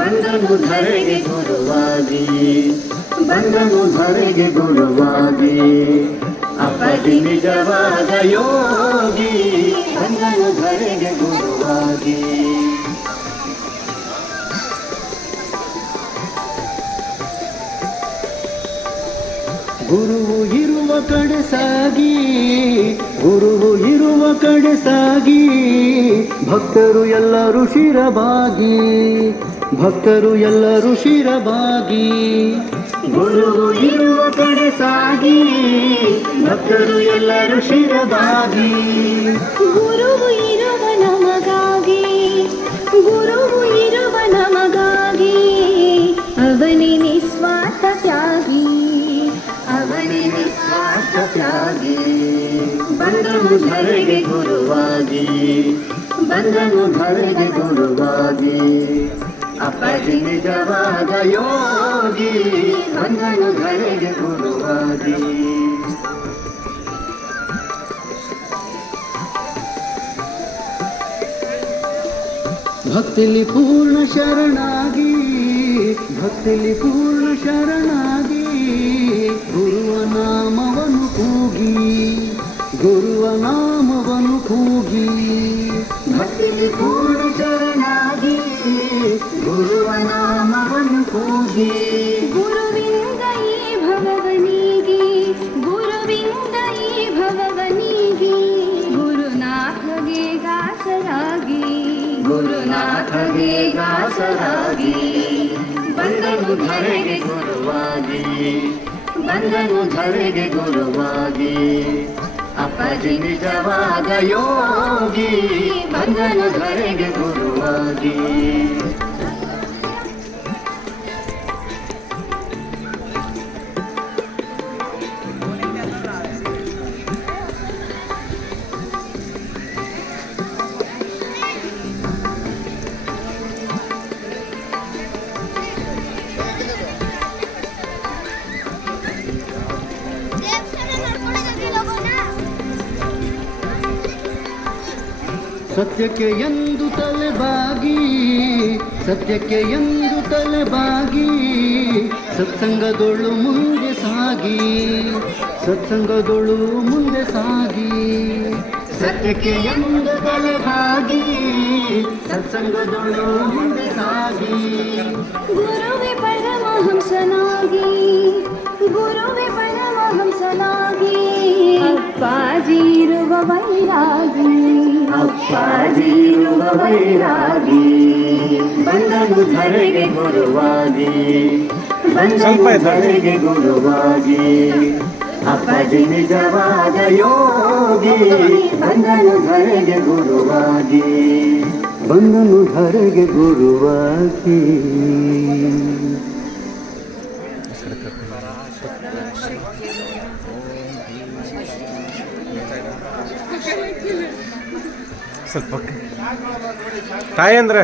ಬಂದನು ಧರೆಗೆ ಗುರುವಾಗಿ ಬಂದನು ಧರೆಗೆ ಗುರುವಾಗಿ. ಅಪರಿ ನಿಜವಾದ ಯೋಗಿ ಬಂದನು ಧರೆಗೆ ಗುರುವಾಗಿ. ಗುರುವು ಇರುವ ಕಡೆ ಸಾಗಿ, ಗುರುವು ಇರುವ ಕಡೆ ಸಾಗಿ, ಭಕ್ತರು ಎಲ್ಲರೂ ಶಿರಬಾಗಿ. ಭಕ್ತರು ಎಲ್ಲರೂ ಶಿರಬಾಗಿ. ಗುರುವು ಇರುವ ಕಡೆ ಸಾಗಿ. ಭಕ್ತರು ಎಲ್ಲರೂ ಶಿರಬಾಗಿ. ಗುರುವು ಇರುವ ನಮಗಾಗಿ. ಗುರುವು ಇರುವ ನಮಗಾಗಿ. ಅವನಿ ನಿಸ್ವಾರ್ಥ ತ್ಯಾಗಿ. ಅವನಿ ನಿಸ್ವಾರ್ಥ ತ್ಯಾಗಿ. ಬಂದನು ಧರೆಗೆ ಗುರುವಾಗಿ. ಬಂದನು ಧರೆಗೆ ಗುರುವಾಗಿ. ಅಪ್ಪಜಿ ನಿಜವಾದ ಯೋಗಿ ಬಂದನು ಧರೆಗೆ ಗುರುವಾಗಿ ಭಕ್ತಿಲಿ ಪೂರ್ಣ ಶರಣಾಗಿ ಭಕ್ತಿಲಿ ಪೂರ್ಣ ಶರಣಾಗಿ ಗುರುವ ನಾಮವನ್ನು ಕೂಗಿ ಗುರುವ ನಾಮವನ್ನು ಕೂಗಿ ಭಕ್ತಿಲಿ ಪೂರ್ಣ ಶರಣಾಗಿ ी गुरुवि भवानीगी गुरुवि भवानीगी गुरुनाथगे गासरागी गुरुनाथ गे दासरागी बन्दन घर्गे गुरुवागे बन्दन घर्गे गुरुवागे अपदिवागयोी बन्दन गुरुवागे। ಸತ್ಯಕ್ಕೆ ಎಂದು ತಲೆಬಾಗಿ ಸತ್ಯಕ್ಕೆ ಎಂದು ತಲೆಬಾಗಿ ಸತ್ಸಂಗದೊಳು ಮುಂದೆ ಸಾಗಿ ಸತ್ಸಂಗದೊಳು ಮುಂದೆ ಸಾಗಿ ಸತ್ಯಕ್ಕೆ ಎಂದು ತಲೆಬಾಗಿ ಸತ್ಸಂಗದೊಳು ಮುಂದೆ ಸಾಗಿ ಗುರುವೆ ಪರಮಹಂಸನಾಗಿ ಗುರುವೆ ಪರಮಹಂಸನಾಗಿ ಅಪ್ಪಾಜಿ ಇರುವ ವೈರಾಗಿ ಅಪ್ಪಾಜಿರುವ ವೈರಾಗಿ ಬಂದನು ಧರೆಗೆ ಗುರುವಾಗಿ ಬಂದನು ಧರೆಗೆ ಗುರುವಾಗಿ. ಅಪ್ಪಾಜಿ ನಿಜವಾದ ಯೋಗಿ ಬಂದನು ಧರೆಗೆ ಗುರುವಾಗಿ ಬಂದನು ಧರೆಗೆ ಗುರುವಾಗಿ. ಸ್ವಲ್ಪ ತಾಯಿ ಅಂದ್ರೆ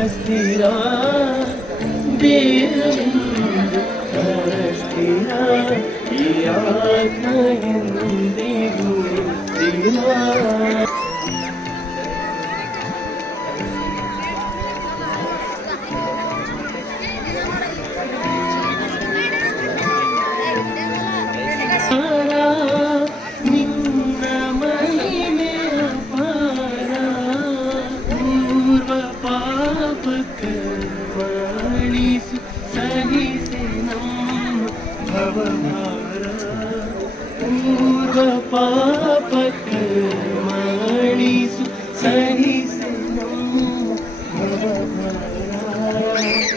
ಅಸ್ಥಿರ ದೇಹವೆಂದು Ziyaret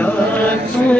Yeah.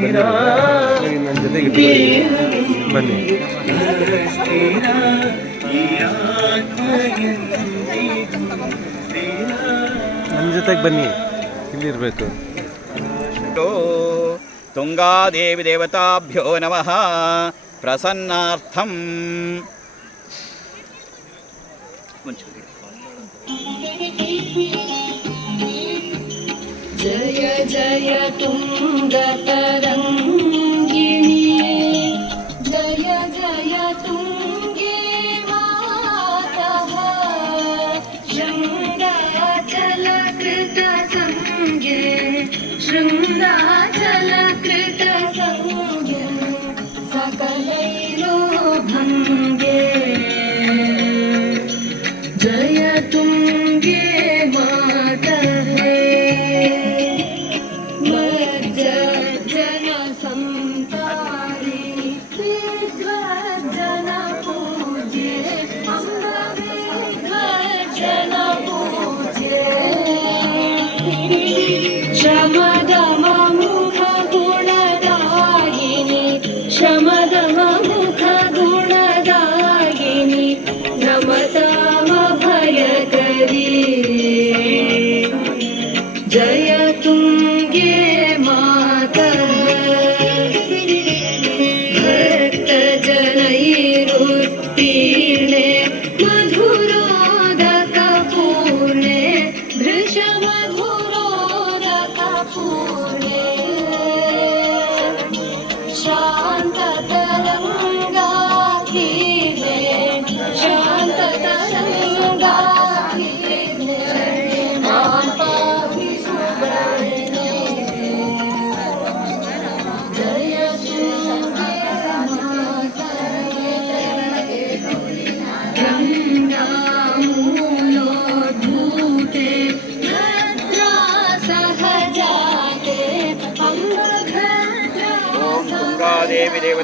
ನನ್ನ ಜೊತೆಗೆ ಬನ್ನಿ. ನನ್ನ ಜೊತೆಗೆ ಬನ್ನಿ. ಇಲ್ಲಿರಬೇಕು. ತುಂಗಾದೇವಿ ದೇವತಾಭ್ಯೋ ನಮಃ. ಪ್ರಸನ್ನಾರ್ಥಂ. ಮುಂಚೆ जय तुङ्गतरङ्ग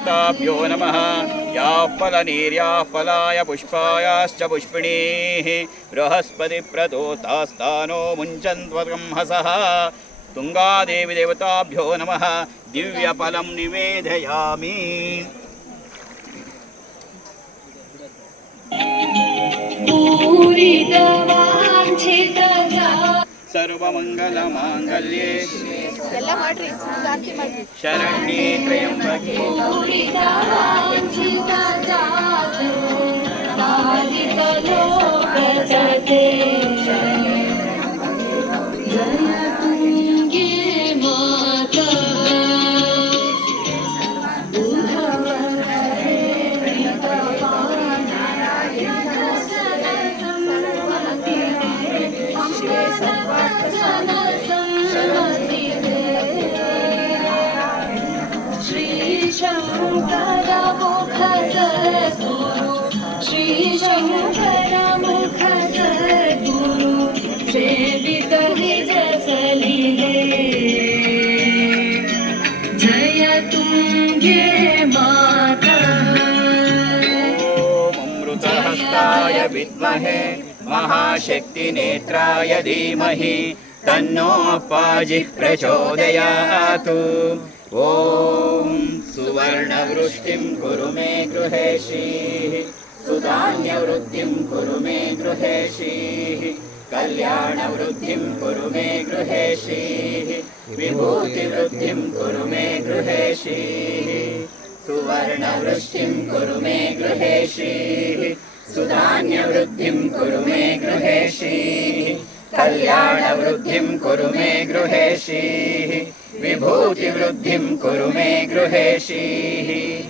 परताभ्यो नमः। याः फलनीर्याः फलाय पुष्पायाश्च पुष्पिणीः। बृहस्पतिप्रदोतास्तानो मुञ्चन्त्वगंहसः तुङ्गादेवीदेवताभ्यो नमः। दिव्यफलं निवेदयामि। सर्वमङ्गलमाङ्गल्ये ಎಲ್ಲ ಮಾಡ್ರಿ ಗಾಂಧಿ ಮಾಡ್ರಿ. ಶರಣಿ ಜತೆ. ಜಯ विद्महे महाशक्तिनेत्राय धीमहि तन्नो पाजिः प्रचोदयातु। ॐ सुवर्णवृष्टिं कुरु मे गृहेशीः सुधान्यवृद्धिं कुरु मे गृहेशीः कल्याणवृद्धिं कुरु मे गृहेशीः विभूतिवृद्धिं कुरु मे गृहेशीः सुवर्णवृष्टिं कुरु मे गृहेशीः सुधान्यवृद्धिं कुरु मे गृहेशीः। कल्याणवृद्धिं कुरु मे गृहेशीः। विभूतिवृद्धिं कुरु मे गृहेशीः।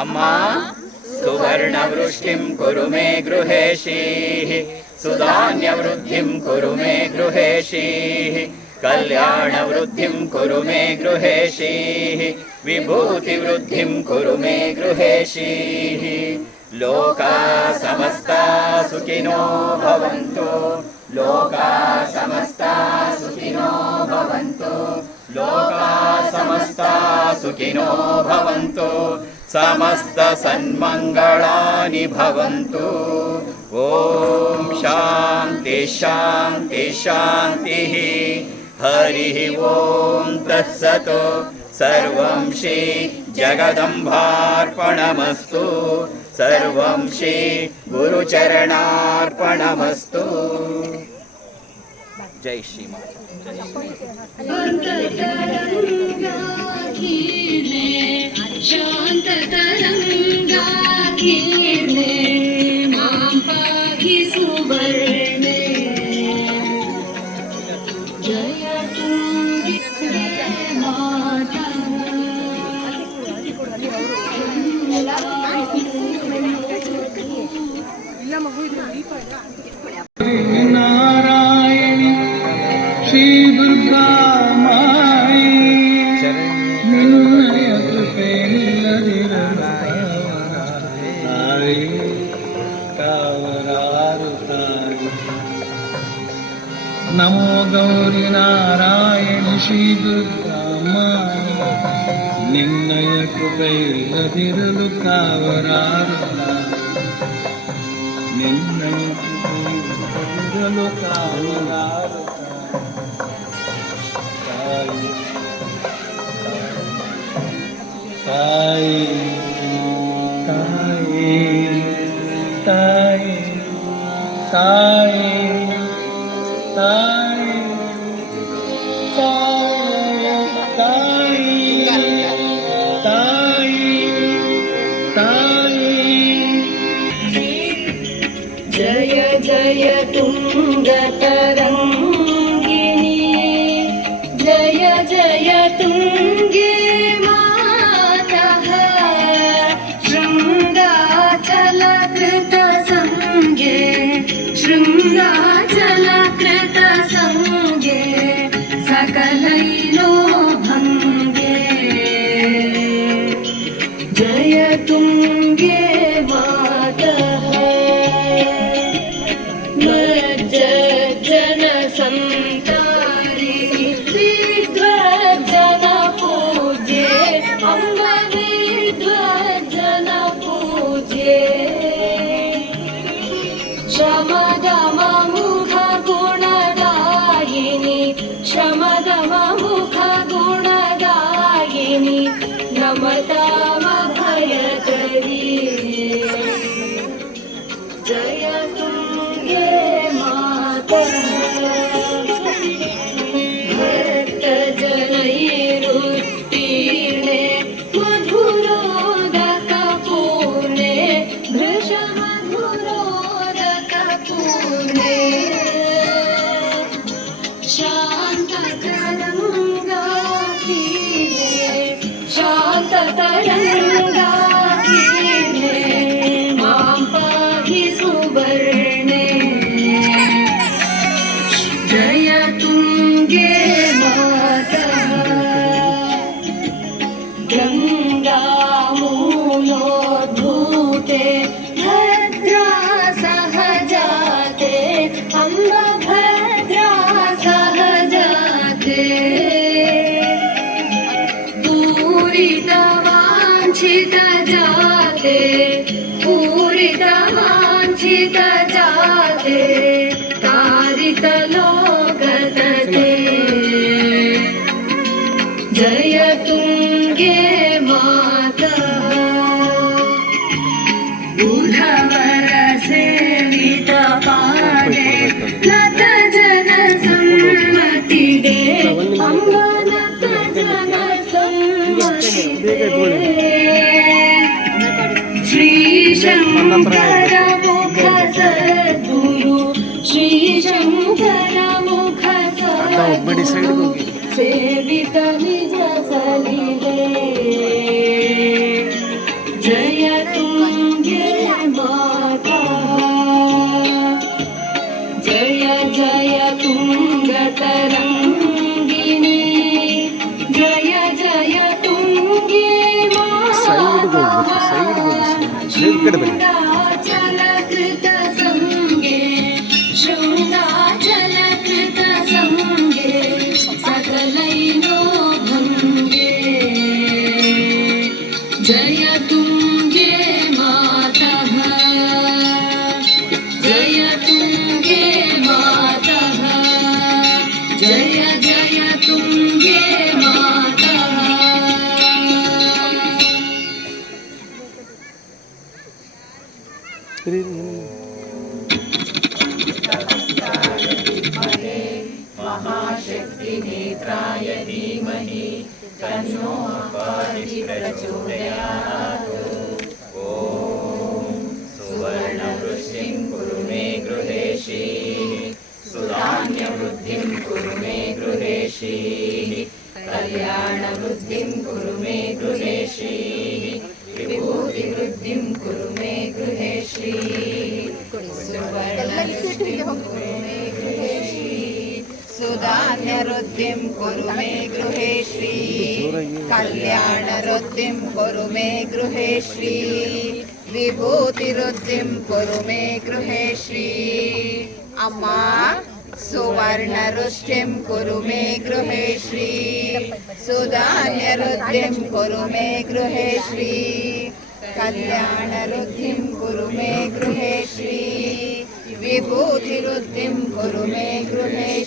अम्मा सुवर्णवृष्टिं कुरु मे गृहेशीः। सुधान्यवृद्धिं कुरु मे गृहेशीः। कल्याणवृद्धिं कुरु मे गृहेशीः। विभूतिवृद्धिं कुरु मे गृहेशीः लोका समस्ता सुखिनो भवन्तु। लोका समस्ता सुखिनो भवन्तु। लोका समस्ता सुखिनो भवन्तु। समस्तसन्मङ्गलानि भवन्तु। ॐ शान्ति शान्ति शान्तिः। हरिः ॐ तत्सत्। सर्वं श्री जगदम्बार्पणमस्तु सर्वं श्री गुरुचरणार्पणमस्तु। जय श्रीमाता ശ്രീ ദുർഗാമായി നിന്നയ കൃപയില്ലതിനായി കാവരാറു നമോ ഗൗരി നാരായണ ശ്രീ ദുർഗാമായി. ನಿನ್ನಯ ಕೃಪೆಯಿಲ್ಲದಿರಲು ಕಾವರಾರು ನಿನ್ನಯ ಕೃಪೆಯಿಲ್ಲದಿರಲು ಕಾವರಾರು Sai, sai, sai, sai. తత ಶಂಕರ ಮುಖ ಸದ್ಗುರು ಶ್ರೀ ಶಂಕರ ಮುಖ ಸದ್ಗುರು ಸೇವಿತ ನಿಜ ಸಲಿಗೆ ശരി कुरु मे गृहेश्री कल्याणवृद्धिं कुरु मे गृहेश्री विभूतिवृद्धिं कुरु मे गृहेश्री अम्मा सुवर्णरुष्टिं कुरु मे गृहेश्री सुधान्यवृद्धिं कुरु मे गृहेश्री कल्याणवृद्धिं कुरु मे गृहेश्री विभूतिवृद्धिं कुरु मे गृहेश्री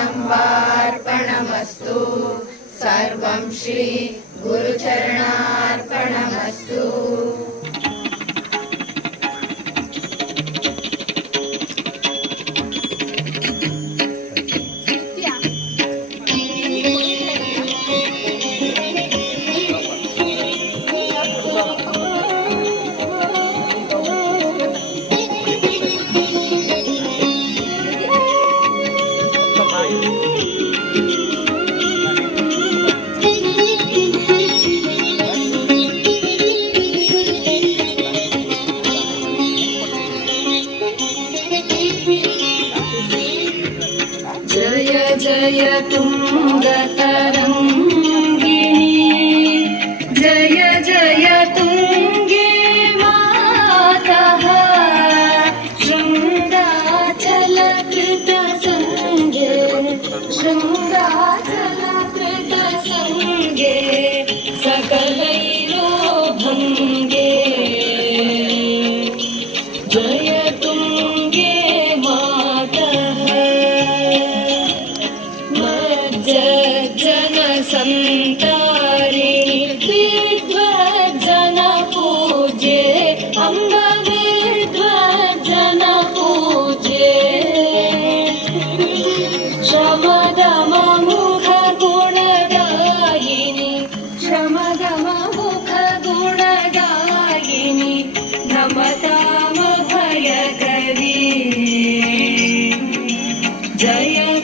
जगदम्बार्पणमस्तु सर्वं श्री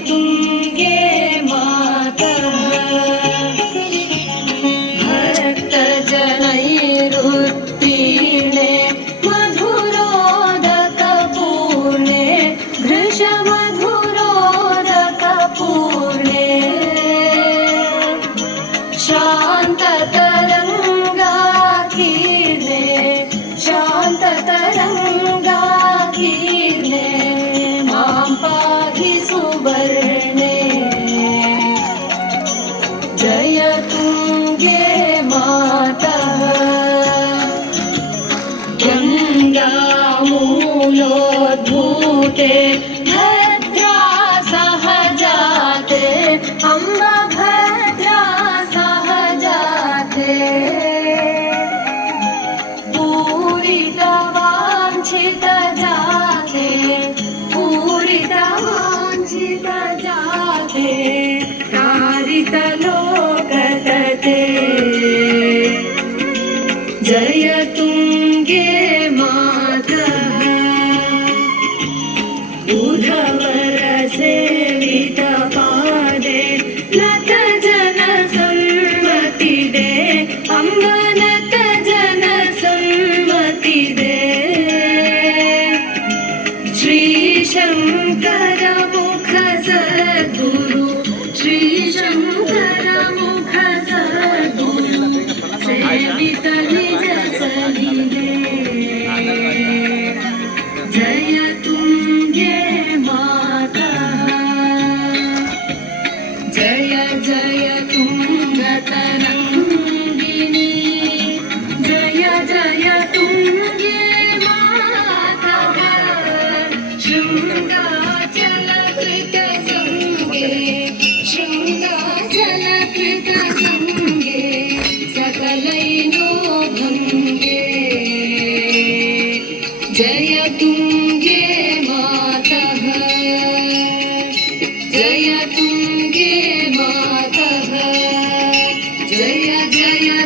tú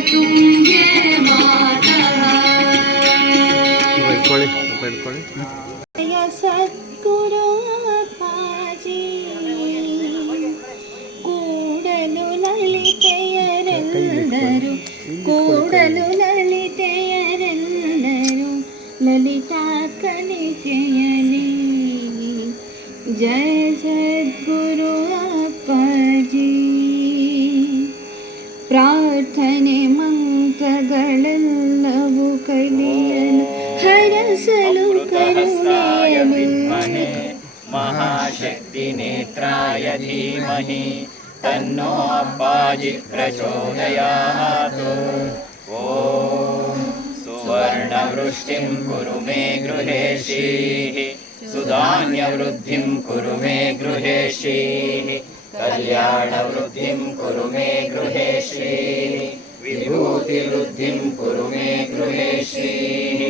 जय तुङ्गे मातः सुवर्णवृष्टिं कुरु मे गृहेशीः। सुधान्यवृद्धिं कुरु मे गृहेशीः। कल्याणवृद्धिं कुरु मे गृहेशीः। विभूतिवृद्धिं कुरु मे गृहेशीः।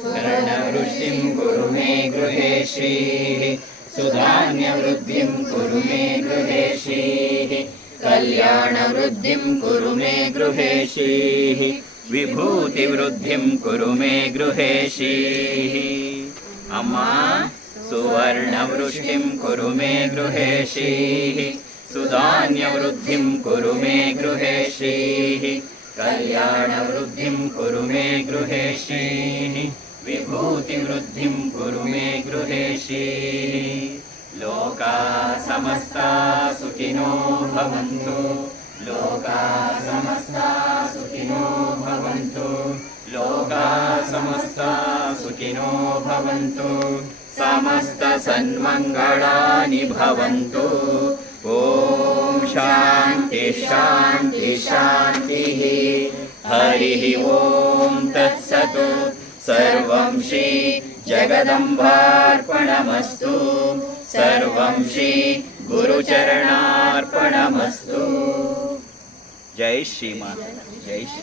स्वर्णवृष्टिं कुरु मे गृहेशीः। सुधान्यवृद्धिं कुरु मे गृहेशीः। कल्याणवृद्धिं कुरु मे गृहेशीः विभूतिवृद्धिं कुरु मे गृहेशीः। अम्मा सुवर्णवृष्टिं कुरु मे गृहेशीः। सुधान्यवृद्धिं कुरु मे गृहेशीः। कल्याणवृद्धिं कुरु मे गृहेशीः। विभूतिवृद्धिं कुरु मे गृहेशीः। लोका समस्ता सुखिनो भवन्तु। लोका समस्ता सुखिनो समस्ता सुखिनो भवन्तु। समस्तसन्मङ्गलानि भवन्तु। ॐ शान्ति शान्ति शान्तिः। हरिः ॐ तत्सत्। सर्वं श्री जगदम्बार्पणमस्तु। सर्वं श्री गुरुचरणार्पणमस्तु। जय श्रीमाता जय श्री